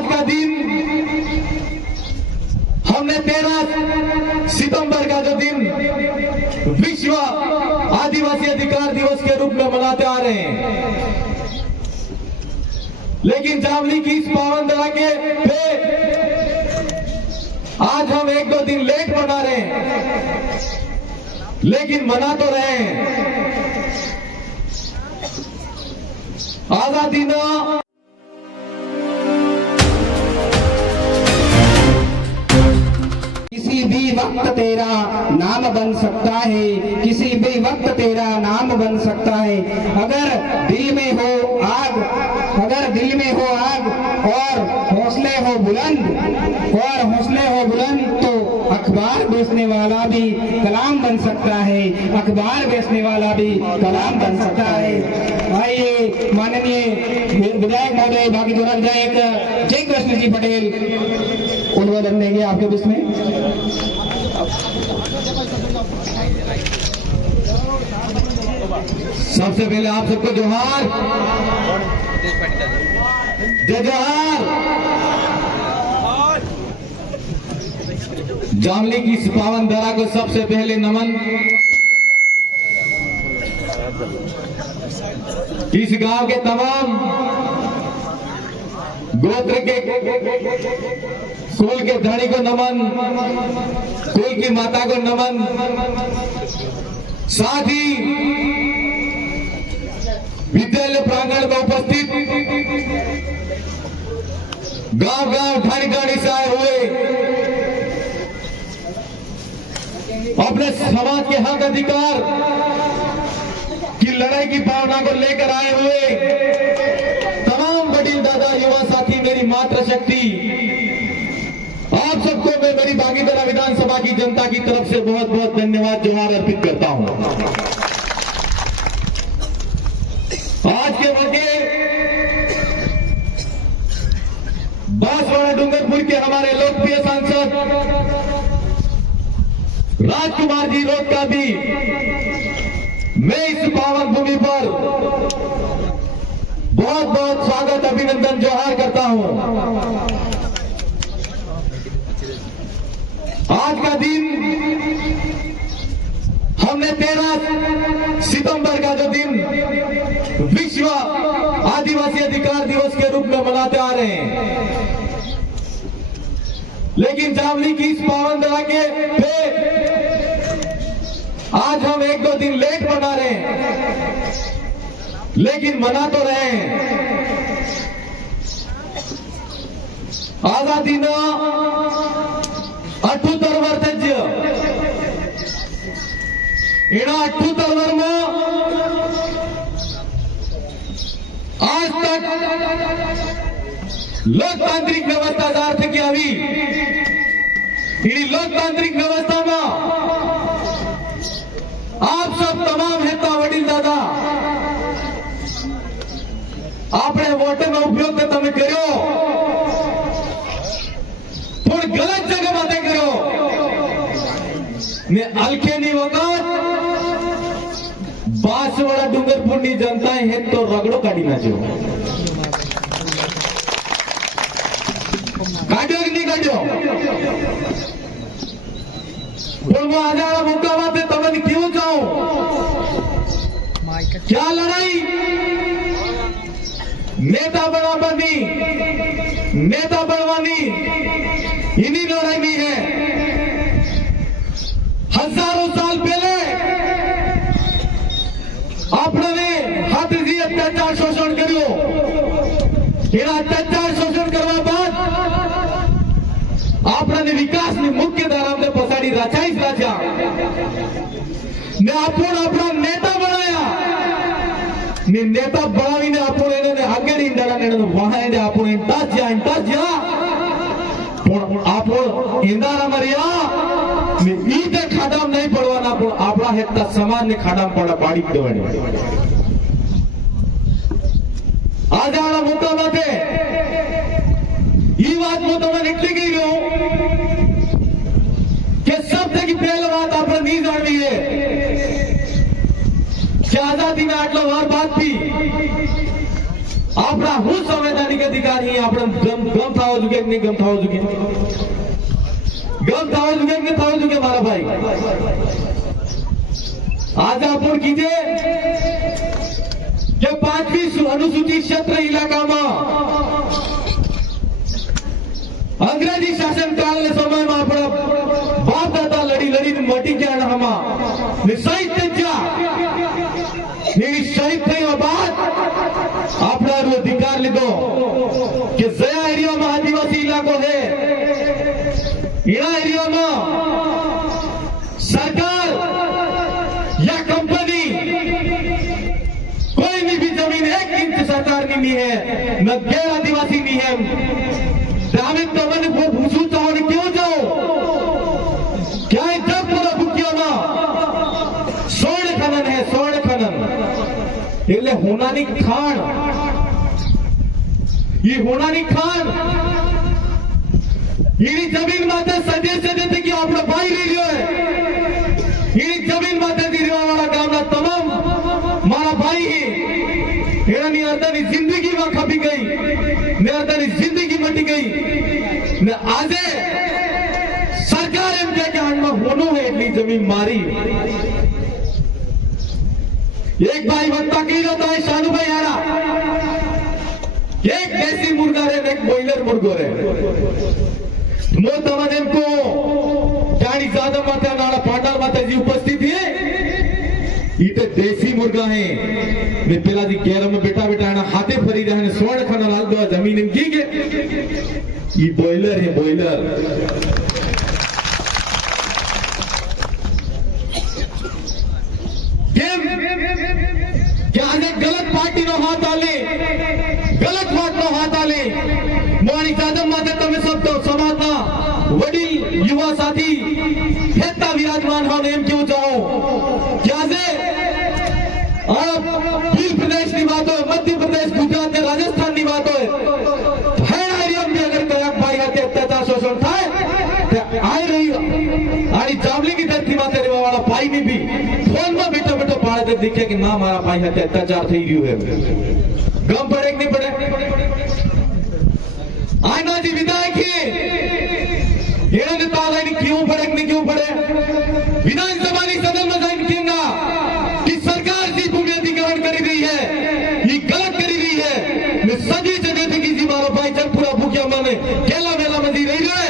आज का दिन हमने 13 सितंबर का जो दिन विश्व आदिवासी अधिकार दिवस के रूप में मनाते आ रहे हैं, लेकिन जावली की इस पावन धरा पे आज हम 1-2 दिन लेट मना रहे हैं, लेकिन मना तो रहे हैं। आजादी ना किसी भी वक्त तेरा नाम बन सकता है, किसी भी वक्त तेरा नाम बन सकता है। अगर दिल में हो आग, अगर दिल में हो आग और हौसले हो बुलंद तो अखबार बेचने वाला भी कलाम बन सकता है, अखबार बेचने वाला भी कलाम बन सकता है। आइए माननीय विधायक महोदय भाग्यज्योति विधायक जय कृष्ण जी पटेल उद्बोधन देंगे आपके बीच में। सबसे पहले आप सबको जोहार, जय जोहार। जावली की इस पावन धरा को सबसे पहले नमन। इस गांव के तमाम गोत्र के कुल के धनी को नमन, कुल की माता को नमन, साथ ही विद्यालय प्रांगण में उपस्थित गांव-गांव ढाणी-ढाणी से आए हुए अपने समाज के हक अधिकार की लड़ाई की भावना को लेकर आए हुए तमाम वडील दादा, युवा साथी, मेरी मातृशक्ति, आप सबको मैं मेरी भागीदारा विधानसभा की जनता की तरफ से बहुत बहुत धन्यवाद जोहार अर्पित करता हूं। आज के मौके बांसवाड़ा डूंगरपुर के हमारे लोकप्रिय सांसद राजकुमार जी रोड का भी मैं इस पावन भूमि पर बहुत बहुत स्वागत, अभिनंदन, जोहार करता हूं। आज का दिन हमने 13 सितंबर का जो दिन विश्व आदिवासी अधिकार दिवस के रूप में मनाते आ रहे हैं, लेकिन जावली की इस पावन धरा पे आज हम 1-2 दिन लेट मना रहे हैं, लेकिन मना तो रहे हैं। आजादी ना 78 वर्ष एना 78 वर्ष में आज तक लोकतांत्रिक व्यवस्था अर्थ की આવી लोकतांत्रिक व्यवस्था में आप सब तमाम हेता वडील दादा आपने वोट में उपयोग तो तमे कर्यो, पण गलत जगह माटे कर्यो ने अलखेनी वखत बांसवाड़ा डूंगरपुर नी जनताए हेत तो रगड़ो काढी नाख्यो। काढ्यो कि नहीं काढ्यो? पण वो आजाड़ा मौका माटे तमने क्यों जाओ? क्या लड़ाई नेता बनानी, नेता बनवानी, इन्हीं लड़ाई में है। हजारों साल पहले आपने हाथ जी अत्याचार शोषण करो, अत्याचार शोषण करने बाद आपने विकास की मुख्य धारा में पसाड़ी राचाईस राजा ने अपना नेता बनाया, नेता बनावीने आपण એને આગળ ઈંડાળાને વહાઈને आपण इंटाच जा पण आपण ઈંડાળામાં રહ્યા ને ઈ તે ખાડામાં નહીં પડવાના, પણ આપણા હેતા સમાજને ખાડામાં પાડી દેવાની। આજે આના મુદ્દા માટે ઈ વાત હું તમને એટલી કહી રહ્યો કે સૌથી પહેલી વાત આપણે નહીં જાણવી છે કે આઝાદી में आटलो વાર बात थी આપણા હું સંવૈધાનિક અધિકાર ही આપણે ગમ થાવો જોઈએ કે નહીં ગમ થાવો જોઈએ ગમ થાવો જોઈએ કે નહીં થાવો જોઈએ મારા ભાઈ आज आपण कीजे કે 5મી અનુસૂચિત ક્ષેત્ર ઇલાકામાં અંગ્રેજી શાસન કાળના સમયમાં આપણા બાપ દાદા લડી મટી ગયા હમા ને શહીદ થયા એ શહીદ થયા બાદ આપણા અધિકાર લીધો કે જયા એરિયામાં આદિવાસી ઇલાકો છે એના એરિયામાં सरकार या कंपनी कोई भी जमीन 1 इंच सरकार की नहीं है न गैर आदिवासी नहीं है दामित तो मैंने वो पूछू चाहो क्यों जाओ क्या जब पूरा भूखियों ना स्वर्ण खनन है स्वर्ण खनन એટલે હોનાની ખાણ ये હોનાની ખાણ એની જમીન માથે સદે કે આપણો ભાઈ રહી રહ્યો है એની જમીન માથેથી રહેવાવાળા ગામના તમામ મારા ભાઈ એની અંદરની જિંદગીમાં ખપી ગઈ ને અંદરની જિંદગી મટી ગઈ ને આજે સરકાર એમ કહે કે હાલમાં હોનું है એટલી જમીન મારી एक भाई वक्ता कही रहता है शानू भाई यारा एक देसी मुर्गा रे एक बॉयलर मुर्गो रे मो तमन को जानी जादव माता नाड़ा पांडाल माता जी उपस्थित है इते देसी मुर्गा है ने पेला जी केरम में बेटा बेटा ना हाथे फरी रहे ने स्वर्ण खाना लाल दो जमीन में की के ये बॉयलर है बॉयलर क्या आज गलत पार्टी नो हाथ आले गलत बात नो हाथ आले मोनी जादव माता तमे सब तो समाज ना वडील युवा साथी हेता विराजमान हो नेम क्यों जाओ क्या से अब भील प्रदेश की बात हो मध्य प्रदेश गुजरात राजस्थान की बात हो है एरिया में अगर कयाक भाई हाथे अत्याचार शोषण थाय ते आई रही आड़ी जावली की धरती माथे रहवा वाला भाई ने भी फोन में बेटो बेटो पाड़े ते दिखे कि ना मारा भाई हाथे अत्याचार થઈ રહ્યું है गम पड़े कि नहीं पड़े आयना जी विधायक ने तालानी क्यों पड़े कि नहीं क्यों पड़े विधानसभा की सदन में जाइन केंगा कि सरकार जी भूमि अधिग्रहण करी रही है ये गलत करी रही है मैं सजी जगह थे कि जी मारो भाई जनपुरा भूखिया माने केला मेला में जी रही है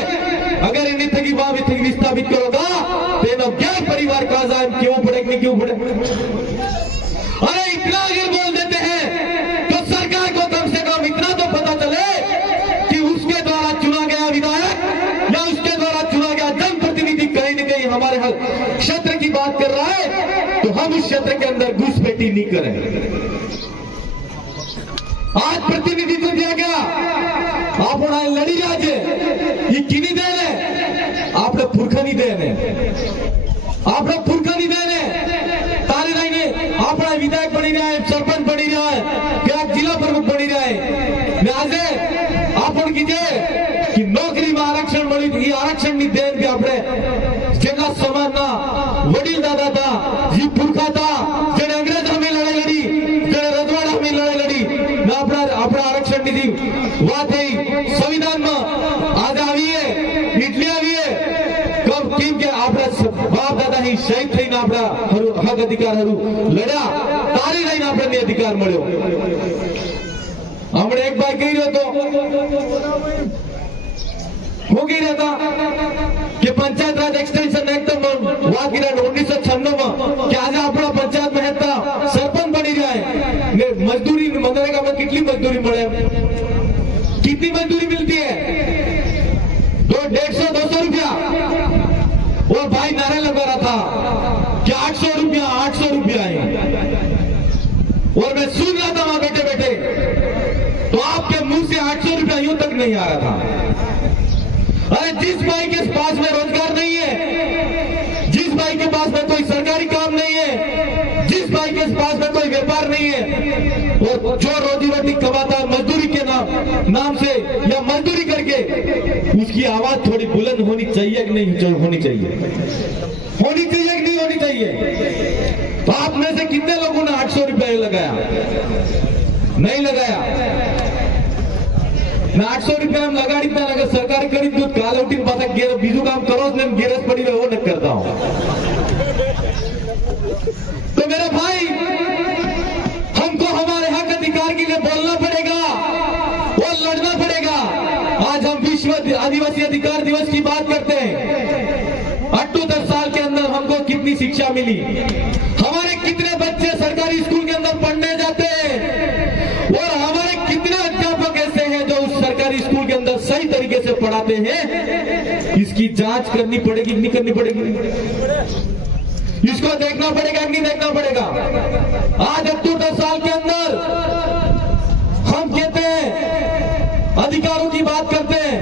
अगर इन थकी बात इतनी विस्थापित करोगा तो क्या परिवार का आजाद क्यों पड़े कि नहीं क्यों पड़े अरे इतना अगर बोल देते हैं तो सरकार को कम से कम इतना तो पता चले कि उसके द्वारा चुना गया विधायक या उसके द्वारा चुना गया जनप्रतिनिधि कहीं न कहीं हमारे क्षेत्र की बात कर रहा है तो हम उस क्षेत्र के अंदर घुसपैठी नहीं करें आज प्रतिनिधित्व दिया गया आप लड़ी राज्य ये किनी देने आपने फुरखनी देने आपने फुरखनी देने तारे रहीने आपना विधायक बनी रहा है सरपंच बनी रहा है क्या जिला प्रमुख बनी रहा है આજે આપણ કીજે કે નોકરી માં આરક્ષણ મળી એ આરક્ષણ ની દેન કે આપણે જેના સમાજના વડીલ દાદા હતા જી પુરખા હતા જેને અંગ્રેજ સામે લડાઈ લડી જેને રજવાડા સામે લડાઈ લડી ને આપણા આરક્ષણ ની વાત થઈ સંવિધાન માં आज આવીએ એટલે આવીએ કમ કેમ કે આપણા બાપ દાદા ની શહીદ થઈને આપણા હક અધિકાર લડ્યા તારી રહીને આપણને અધિકાર મળ્યો हमने एक बार कही रहे तो हो गई रहता कि पंचायत राज एक्सटेंशन एक्ट बात की 1996 में कि आज अपना पंचायत में था सरपंच बनी रहा है मजदूरी मनरेगा में कितनी मजदूरी मिले कितनी मजदूरी मिलती है तो 150-200 रुपया और भाई नारा लगा रहा था कि 800 रुपया है और मैं सुन रहा था वहां बैठे बैठे तो आपके मुंह से 800 रुपया यूं तक नहीं आ रहा था अरे जिस भाई के पास में रोजगार नहीं है जिस भाई के पास में कोई सरकारी काम नहीं है जिस भाई के पास में कोई व्यापार नहीं है और जो रोजी रोटी कमाता है मजदूरी के नाम से या मजदूरी करके उसकी आवाज थोड़ी बुलंद होनी चाहिए कि नहीं होनी चाहिए कि नहीं होनी चाहिए तो आप में से कितने लोगों ने 800 रुपया लगाया नहीं लगाया ₹800 लगाड़ी अगर सरकारी खरीद दूध काल उठीन पासा बीजू काम करो गिरस पड़ी रहे वो न करता हूं। तो मेरे भाई हमको हमारे हक अधिकार के लिए बोलना पड़ेगा और लड़ना पड़ेगा। आज हम विश्व आदिवासी अधिकार दिवस की बात करते हैं। 78 साल के अंदर हमको कितनी शिक्षा मिली, हमारे कितने बच्चे सरकारी स्कूल के अंदर पढ़ने जाते हैं और हमारे कितने अध्यापक ऐसे हैं जो उस सरकारी स्कूल के अंदर सही तरीके से पढ़ाते हैं। इसकी जांच करनी पड़ेगी नहीं करनी पड़ेगी, इसको देखना पड़ेगा नहीं देखना पड़ेगा। आज 78 साल के अंदर हम कहते हैं अधिकारों की बात करते हैं,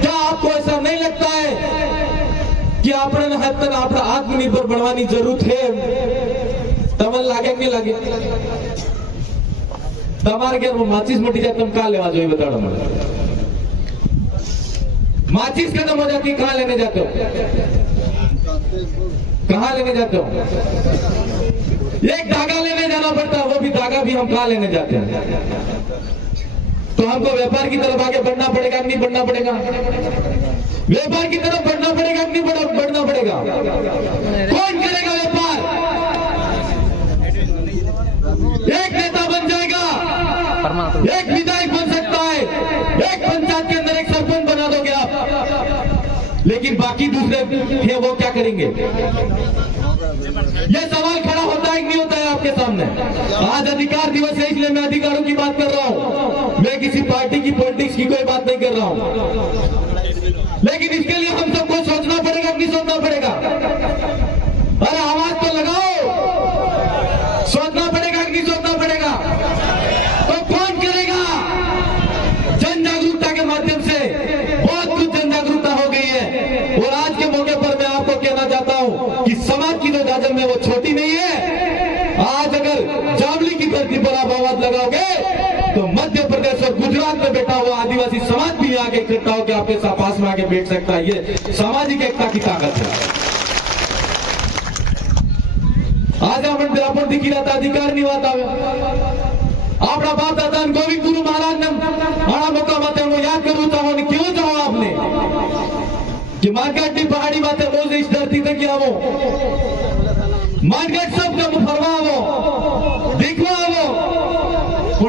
क्या आपको ऐसा नहीं लगता है कि अपने अपना आत्मनिर्भर बनवानी जरूरत है? तमन लागे नहीं लागे? તમારે ઘેર માચીસ મટી જાય તમે कहाँ लेवा जो बताओ मुझे। माचिस खत्म हो जाती कहाँ लेने जाते हो? कहाँ लेने जाते हो? एक धागा लेने जाना पड़ता है, वो भी धागा भी हम कहाँ लेने जाते हैं? तो हमको व्यापार की तरफ आगे बढ़ना पड़ेगा नहीं बढ़ना पड़ेगा? व्यापार की तरफ बढ़ना पड़ेगा नहीं बढ़ना पड़ेगा? कौन करेगा व्यापार? एक नेता बन जाएगा, एक विधायक बन सकता है, एक पंचायत के अंदर एक सरपंच बना दोगे आप, लेकिन बाकी दूसरे हैं वो क्या करेंगे? ये सवाल खड़ा होता है कि नहीं होता है आपके सामने? आज अधिकार दिवस है इसलिए मैं अधिकारों की बात कर रहा हूं, मैं किसी पार्टी की पॉलिटिक्स की कोई बात नहीं कर रहा हूं। लेकिन इसके लिए हम सबको सोचना पड़ेगा नहीं सोचना पड़ेगा? अरे आवाज तो लगाओ, सोचना पड़ेगा कि नहीं सोचना पड़ेगा? तो कौन करेगा? जन जागरूकता के माध्यम से बहुत कुछ जन जागरूकता हो गई है और आज के मौके पर मैं आपको कहना चाहता हूं कि समाज की जो दाजम है वो छोटी नहीं है। आज अगर जावली की धरती पर आप आवाज लगाओगे तो मध्य प्रदेश और गुजरात में बैठा हुआ आदिवासी समाज भी आगे इकट्ठा होकर आपके पास में आगे बैठ सकता है। ये सामाजिक एकता की ताकत है। आज आपण दिखी रहा था अधिकार नहीं आता આપણા બાપ દાદા ગોવિંદ ગુરુ મહારાજ ને આણા મોકામાં હું યાદ કરું ચાહો ને કેવું ચાહો આપને कि मानगढ़ की पहाड़ी बातें रोज इस धरती तक आवो, मानगढ़ सबका फरमावो दिखवावो।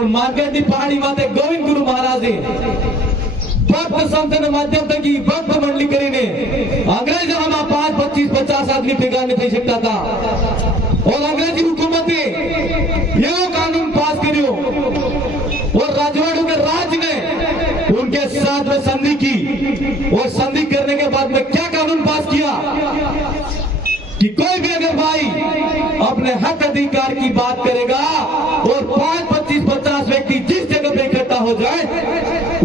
मानगढ़ की पहाड़ी बातें गोविंद गुरु महाराज भक्त संत माध्यम तक भक्त मंडली કરીને अंग्रेज हम 5, 25, 50 आदमी भेगा नहीं થઈ सकता था और अंग्रेजी हुकूमते ये कानून पास करियो और राजवाड़ों के राज ने उनके साथ में संधि की और संधि करने के बाद में क्या कानून पास किया कि कोई भी अगर भाई अपने हक अधिकार की बात करेगा और 5, 25, 50 व्यक्ति जिस जगह पे इकट्ठा हो जाए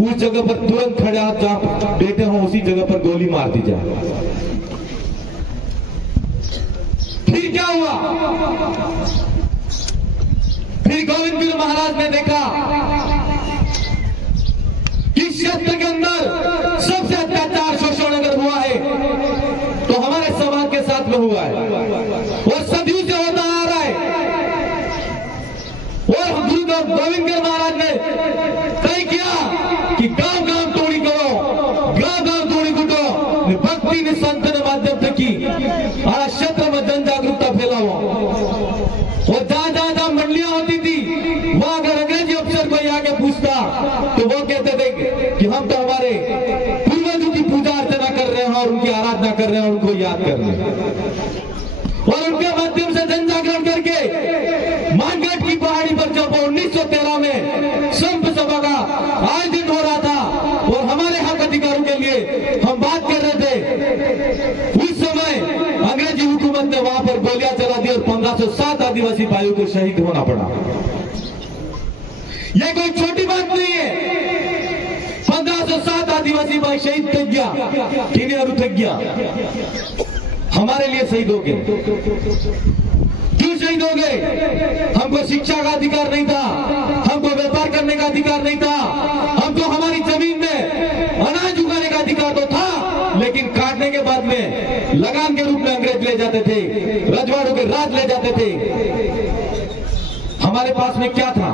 उस जगह पर तुरंत खड़े हाथ जहां बैठे हो उसी जगह पर गोली मार दी जाए। फिर क्या हुआ? फिर गोविंद गुरु महाराज ने देखा कि क्षेत्र के अंदर सबसे अत्याचार शोषण अगर हुआ है तो हमारे समाज के साथ में हुआ है और सदियों से होता आ रहा है। और गुरु गोविंद गुरु महाराज ने तय किया कि गांव गांव तोड़ी करो, गांव गांव तोड़ी कुटो, भक्ति ने संत ने माध्यम से की क्षेत्र में जन जागरूकता फैलाओ। और जहां जहां मंडलियां होती थी वहां अगर अंग्रेजी अफसर कोई आके पूछता तो वो कहते थे कि हम तो हमारे पूर्वजों की पूजा अर्चना कर रहे हैं और उनकी आराधना कर रहे हैं और उनको याद कर रहे हैं। और उनके माध्यम से जन जागरण करके मानगढ़ की पहाड़ी पर जब 1913 में संप सभा का आयोजन हो रहा था और हमारे हक अधिकारों के लिए हम बात कर रहे थे, उस समय अंग्रेजी हुकूमत ने वहां पर गोलियां चला दी और 1507 आदिवासी भाइयों को शहीद होना पड़ा। यह कोई छोटी बात नहीं है। 1507 आदिवासी भाई शहीद थे गया, थे गया। हमारे लिए शहीद हो गए। क्यों शहीद हो गए? हमको शिक्षा का अधिकार नहीं था, हमको व्यापार करने का अधिकार नहीं था, हमको हमारी जमीन में अनाज उगाने का अधिकार तो था, लेकिन काटने के बाद में लगान के रूप में अंग्रेज ले जाते थे, रजवाड़ों के राज ले जाते थे। हमारे पास में क्या था?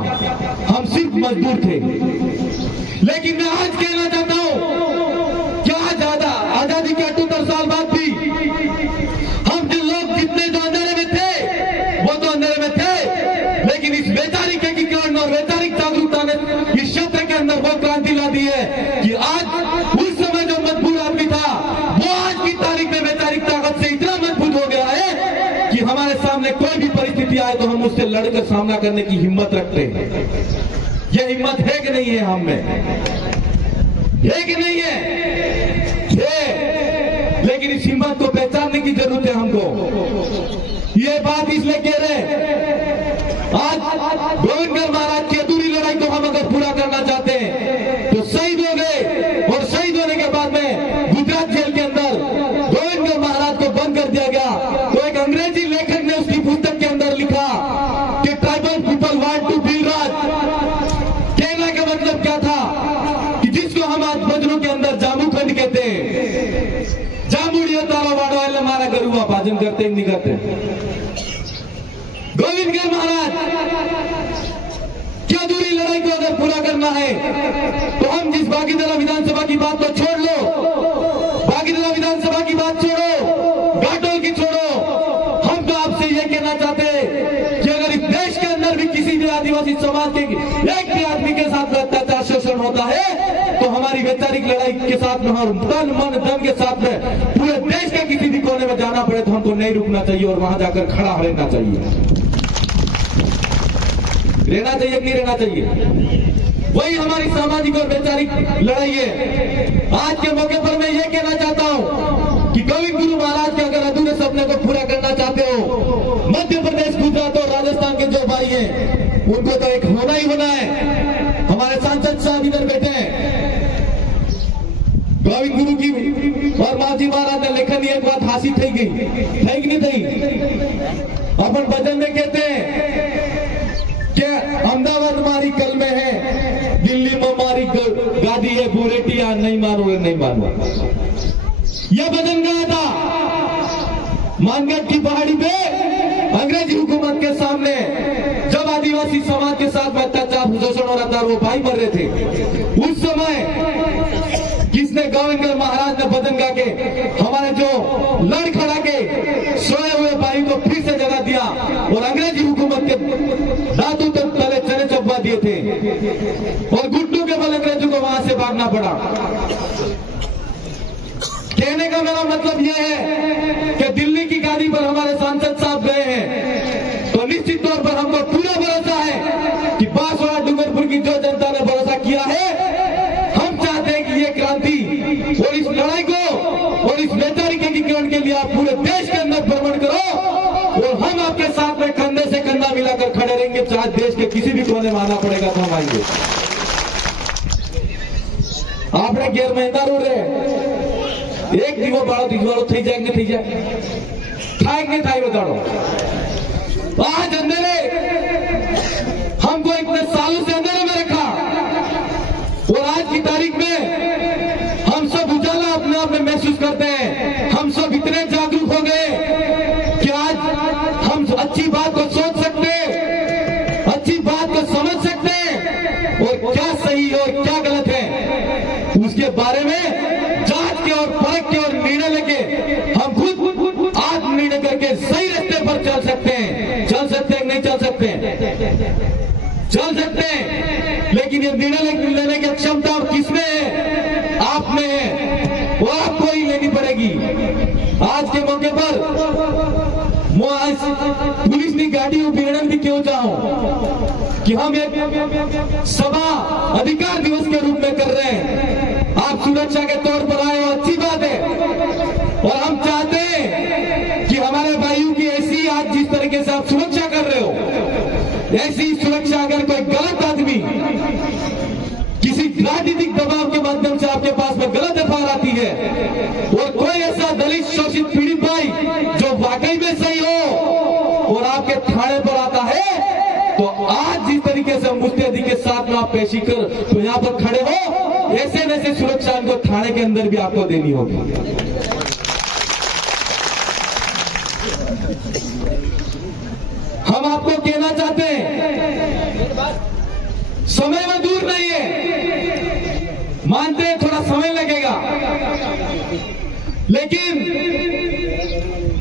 हम सिर्फ मजदूर थे। लेकिन मैं आज कहना चाहता हूं क्या ज्यादा आजादी के 78 साल बाद भी हम जो लोग जितने जो अंधेरे में थे वो तो अंधेरे में थे, लेकिन इस वैचारिक एकीकरण और वैचारिक जागरूकता ने इस क्षेत्र के अंदर वो क्रांति ला दी है कि आज उस समय जो मजबूर आदमी था वो आज की तारीख में वैचारिक ताकत से इतना मजबूत हो गया है कि हमारे सामने कोई भी परिस्थिति आए तो हम उससे लड़कर सामना करने की हिम्मत रखते हैं। यह हिम्मत है कि नहीं है हम में? है कि नहीं है? लेकिन इस हिम्मत को पहचानने की जरूरत है हमको। ये बात इसलिए कह रहे आज गोविंदगढ़ महाराज की अधूरी लड़ाई को हम अगर पूरा करना चाहते हैं तो शहीद हो गए, और शहीद होने के बाद में गुजरात जेल के अंदर गोविंदगढ़ महाराज को बंद कर दिया गया। तो एक अंग्रेजी लेखक ने उसकी पुस्तक के अंदर लिखा कि tribal people want to build raj. कहने का मतलब क्या था कि जिसको हम आज भजनों के अंदर जामू खंड कहते हैं, जामुड़िया तारा वाड़ा वाले मारा गरुआ भाजन करते ही नहीं करते। गोविंदगढ़ महाराज की अधूरी लड़ाई को अगर पूरा करना है तो हम जिस बागीदरा विधानसभा की बात को छोड़ लो, बागीदरा विधानसभा की बात छोड़ो, घाटोल की छोड़ो, हम तो आपसे यह कहना चाहते हैं कि अगर इस देश के अंदर भी किसी भी आदिवासी समाज के एक भी आदमी के साथ अत्याचार शोषण होता है तो हमारी वैचारिक लड़ाई के साथ में और तन मन धन के साथ में पूरे देश के किसी भी कोने में जाना पड़े तो हमको नहीं रुकना चाहिए और वहां जाकर खड़ा रहना चाहिए। रहना चाहिए कि नहीं रहना चाहिए? वही हमारी सामाजिक और वैचारिक लड़ाई है। आज के मौके पर मैं ये कहना चाहता हूं कि गोविंद गुरु महाराज के अगर अधूरे सपने को पूरा करना चाहते हो, मध्य प्रदेश, गुजरात और राजस्थान के जो भाई हैं उनको तो एक होना ही होना है। हमारे सांसद साहब इधर बैठे हैं, गोविंद गुरु की और माजी महाराज ने लेखन एक बात हासिल थी गई, थी कि नहीं थी? अपन भजन में कहते हैं अहमदाबाद मारी कल में है, दिल्ली में मारी गादी है, बुरेटिया नहीं मानो नहीं मानो। यह भजन गाया था मानगढ़ की पहाड़ी पे अंग्रेजी हुकूमत के सामने जब आदिवासी समाज के साथ में अत्याचार शोषण हो रहा था, वो भाई मर रहे थे। उस समय किसने? गोविंदगढ़ महाराज ने भजन गा के हमारे जो लड़ खड़ा के सोए हुए भाई को फिर से जगा दिया और अंग्रेजी हुकूमत के दांतों तक तले चने चबा दिए थे और घुटनों के बल अंग्रेजों को वहां से भागना पड़ा। कहने का मेरा मतलब यह है कि दिल्ली की गादी पर हमारे सांसद साहब गए हैं तो निश्चित तौर पर हमको पूरा भरोसा है कि बांसवाड़ा डूंगरपुर की जो जनता ने भरोसा किया है, हम चाहते हैं कि ये क्रांति और इस लड़ाई को और इस वैचारिक एकीकरण के लिए आप पूरे देश के अंदर भ्रमण करो और हम आपके साथ में कंधे से कंधा मिलाकर खड़े रहेंगे। चाहे देश के किसी भी कोने में आना पड़ेगा तो हम आएंगे। आपने गैर महीना रो रहे एक दिवो बाड़ो दिखवाड़ो थी जाए नहीं थी जाए થાય કે થાય बताड़ो। आज अंधेरे हमको इतने सालों से अंधेरे में रखा और आज की तारीख में हम सब उजाला अपने आप में महसूस करते हैं। हम सब इतने जागरूक हो गए कि आज हम अच्छी बात को सोच सकते, अच्छी बात को समझ सकते और क्या सही और क्या गलत है उसके बारे में जांच के और परख के और निर्णय लेके हम खुद आत्म निर्णय करके सही रास्ते पर चल सकते हैं। चल सकते हैं नहीं चल सकते हैं? चल सकते हैं, लेकिन ये निर्णय लेने की क्षमता किसमें है? आप में है, वो आपको ही लेनी पड़ेगी। आज के मौके पर पुलिस की गाड़ी उपीड़न भी क्यों चाहूं कि हम एक सभा अधिकार दिवस के रूप में कर रहे हैं। आप सुरक्षा के तौर पर आए हो, अच्छी बात है, और हम चाहते हैं कि हमारे भाइयों की ऐसी आज जिस तरीके से आप सुरक्षा कर रहे हो, ऐसी सुरक्षा अगर कोई गलत आदमी किसी राजनीतिक दबाव के माध्यम से आपके पास में गलत एफआईआर आती है और कोई ऐसा दलित शोषित पीड़ित भाई जो वाकई में सही हो और आपके थाने पर आता है तो आज जिस तरीके से मुस्तैदी के साथ में आप पेशी कर तो यहाँ पर खड़े हो, ऐसे वैसे सुरक्षा इनको थाने के अंदर भी आपको देनी होगी। हम आपको कहना चाहते हैं समय में दूर नहीं है, मानते हैं थोड़ा समय लगेगा, लेकिन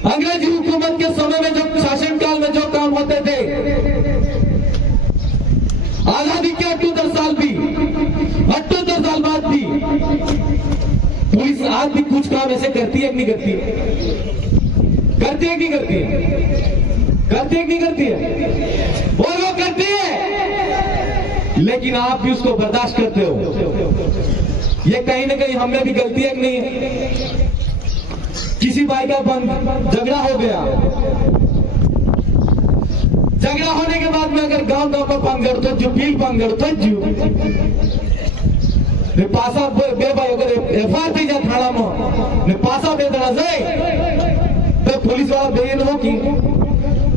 अंग्रेजी हुकूमत के समय में जो शासनकाल में जो काम होते थे, आजादी के 78 साल भी, 78 साल बाद भी पुलिस आज भी कुछ काम ऐसे करती है कि नहीं करती है? करती है कि नहीं करती है? करती है कि नहीं करती है? और वो करती है, लेकिन आप भी उसको बर्दाश्त करते हो। ये कहीं ना कहीं हमें भी गलती है कि नहीं है? किसी भाई का झगड़ा हो गया, झगड़ा होने के बाद में अगर गांव गांव में पांगड़ तो जो पील पांगड़ तो ने पासा बे भाई अगर एफआईआर थी जा थाना में ने पासा दे देना जाए तो पुलिस वाला बेन हो कि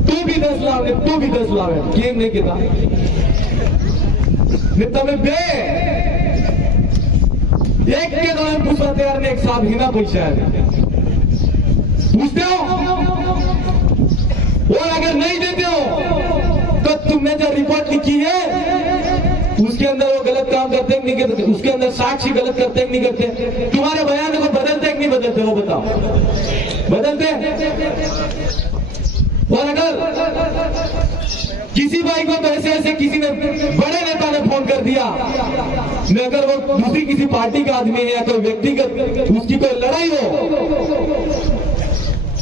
तू भी 10 लावे, तू भी 10 लावे केम नहीं कहता ने तमे बे एक के दौरान पूछवा तैयार ने एक साहब हिना पैसा है पूछते हो, और अगर नहीं देते हो तो तुमने जो रिपोर्ट लिखी है उसके अंदर वो गलत काम करते कि नहीं करते, उसके अंदर साक्षी गलत करते कि नहीं करते, तुम्हारे बयान को बदलते कि नहीं बदलते, वो बताओ। बदलते। और अगर किसी भाई को तो ऐसे किसी ने बड़े नेता ने फोन कर दिया, अगर वो दूसरी किसी पार्टी का आदमी है या कोई व्यक्तिगत उसकी कोई लड़ाई हो,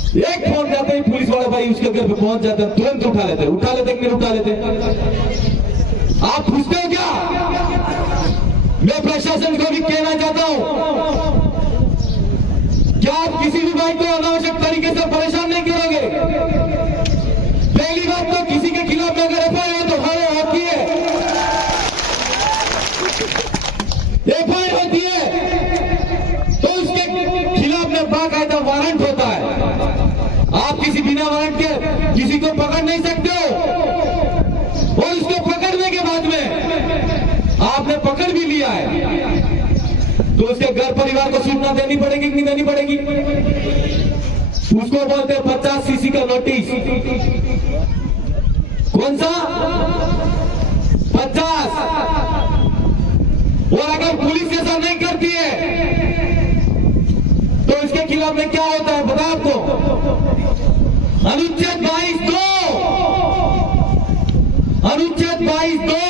एक फोन जाते ही पुलिस वाले भाई उसके घर पे पहुंच जाते हैं, तुरंत उठा लेते कि नहीं उठा लेते? आप पूछते हो क्या? मैं प्रशासन को भी कहना चाहता हूं, क्या आप किसी भी भाई को अनावश्यक तरीके से परेशान नहीं करोगे? पहली बात तो किसी के खिलाफ में अगर एफआईआर तो होती है, एफआईआर होती है तो उसके खिलाफ में बाकायदा वारंट होता है। आप किसी बिना वारंट के किसी को पकड़ नहीं सकते हो, और उसको पकड़ने के बाद में आपने पकड़ भी लिया है तो उसके घर परिवार को सूचना देनी पड़ेगी कि नहीं देनी पड़ेगी? उसको बोलते हैं 50 सीसी का नोटिस। कौन सा? 50। और अगर पुलिस ऐसा नहीं करती है तो इसके खिलाफ में क्या होता है पता आपको? अनुच्छेद 22(2), अनुच्छेद 22(2)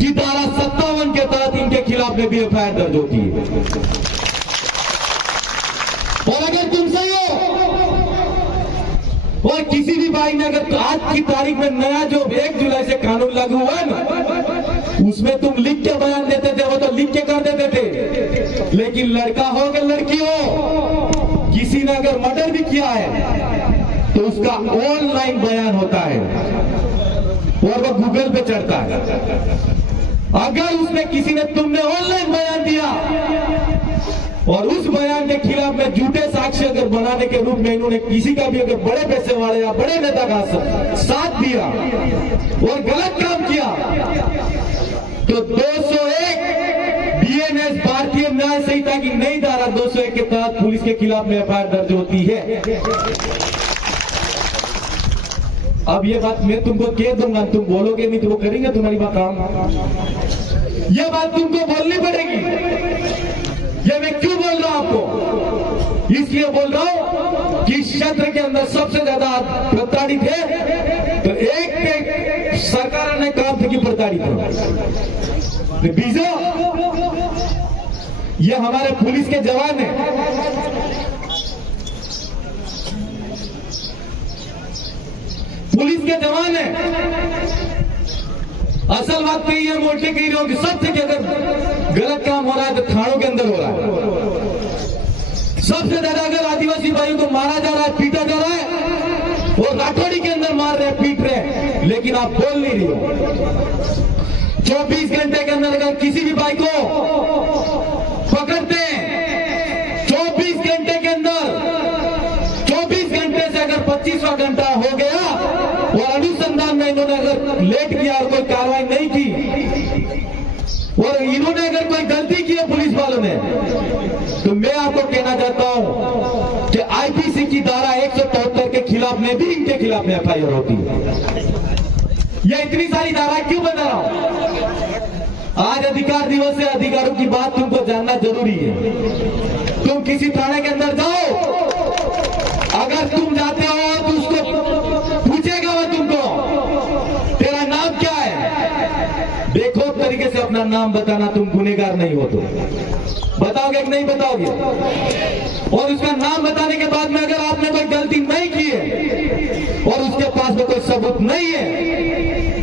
की धारा 57 के तहत इनके खिलाफ में भी एफआईआर दर्ज होती है। और अगर तुम सही हो और किसी भी भाई ने अगर आज की तारीख में नया जो 1 जुलाई से कानून लागू हुआ है ना, उसमें तुम लिख के बयान देते थे, वो तो लिख के कर देते थे, लेकिन लड़का हो कि लड़की हो, किसी ने अगर मर्डर भी किया है तो उसका ऑनलाइन बयान होता है और वो गूगल पे चढ़ता है। अगर उसने किसी ने तुमने ऑनलाइन बयान दिया और उस बयान के खिलाफ में झूठे साक्ष्य अगर बनाने के रूप में इन्होंने किसी का भी अगर बड़े पैसे वाले या बड़े नेता का साथ दिया और गलत काम किया तो 201 बीएनएस भारतीय न्याय संहिता की नई धारा 201 के तहत पुलिस के खिलाफ में एफआईआर दर्ज होती है। अब ये बात मैं तुमको कह दूंगा, तुम बोलोगे नहीं तो वो करेंगे तुम्हारी बात काम। ये बात तुमको बोलनी पड़ेगी। ये मैं क्यों बोल रहा हूं आपको? इसलिए बोल रहा हूं कि इस क्षेत्र के अंदर सबसे ज्यादा प्रताड़ित है तो एक सरकार ने काम थे कि प्रताड़ित है बीजो, ये हमारे पुलिस के जवान है। पुलिस के जवान है। असल बात तो ये मोटे कही रहा हूं कि सबसे अगर गलत काम हो रहा है तो थानों के अंदर हो रहा है। सबसे ज्यादा अगर आदिवासी भाइयों को मारा जा रहा है, पीटा जा रहा है, वो राठौड़ी के अंदर मार रहे हैं, पीट रहे हैं, लेकिन आप बोल नहीं रही हो। 24 घंटे के अंदर अगर किसी भी भाई को पकड़ते हैं, 24 घंटे के अंदर 24 घंटे से अगर 25वां घंटा हो गया और अनुसंधान में इन्होंने अगर लेट किया और कोई कार्रवाई नहीं की और इन्होंने अगर कोई गलती की है पुलिस वालों ने, तो मैं आपको कहना चाहता हूं कि आईपीसी की धारा 173 के खिलाफ में भी इनके खिलाफ में एफआईआर होती है। ये इतनी सारी धारा क्यों बता रहा हूं? आज अधिकार दिवस है, अधिकारों की बात तुमको जानना जरूरी है। तुम किसी थाने के अंदर जाओ, अगर तुम जाते हो तो उसको पूछेगा वो तुमको तेरा नाम क्या है। देखो तरीके से अपना नाम बताना, तुम गुनहगार नहीं हो तो बताओगे कि नहीं बताओगे। और उसका नाम बताने के बाद में अगर आपने कोई गलती नहीं की है और उसके पास में कोई सबूत नहीं है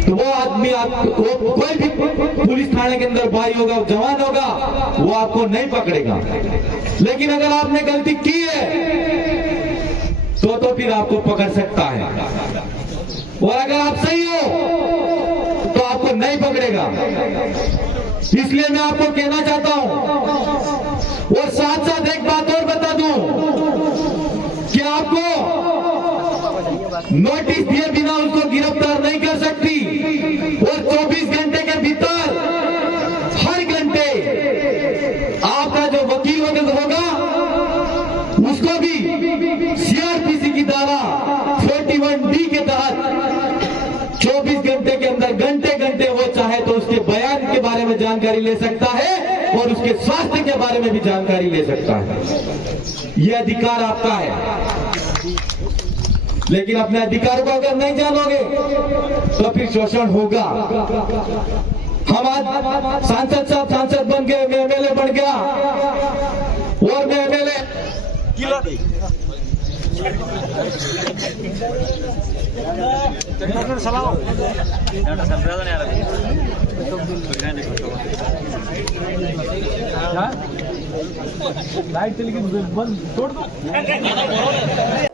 तो वो आदमी वो कोई भी पुलिस थाने के अंदर भाई होगा, जवान होगा, वो आपको नहीं पकड़ेगा। लेकिन अगर आपने गलती की है तो फिर आपको पकड़ सकता है, और अगर आप सही हो तो आपको नहीं पकड़ेगा। इसलिए मैं आपको कहना चाहता हूं, और साथ साथ एक बात और बता दूं कि आपको नोटिस दिए बिना उसको गिरफ्तार नहीं कर सकती, और 24 घंटे के भीतर हर घंटे आपका जो वकील होगा उसको भी सीआरपीसी की धारा 41D के तहत 24 घंटे के अंदर घंटे घंटे वो चाहे तो उसके बयान के बारे में जानकारी ले सकता है और उसके स्वास्थ्य के बारे में भी जानकारी ले सकता है। यह अधिकार आपका है। लेकिन अपने अधिकार को अगर नहीं जानोगे तो फिर शोषण होगा। हम आज सांसद बन गए, मैं एमएलए बन गया, और मैं एमएलए लाइट चली गई, बंद तोड़ दो।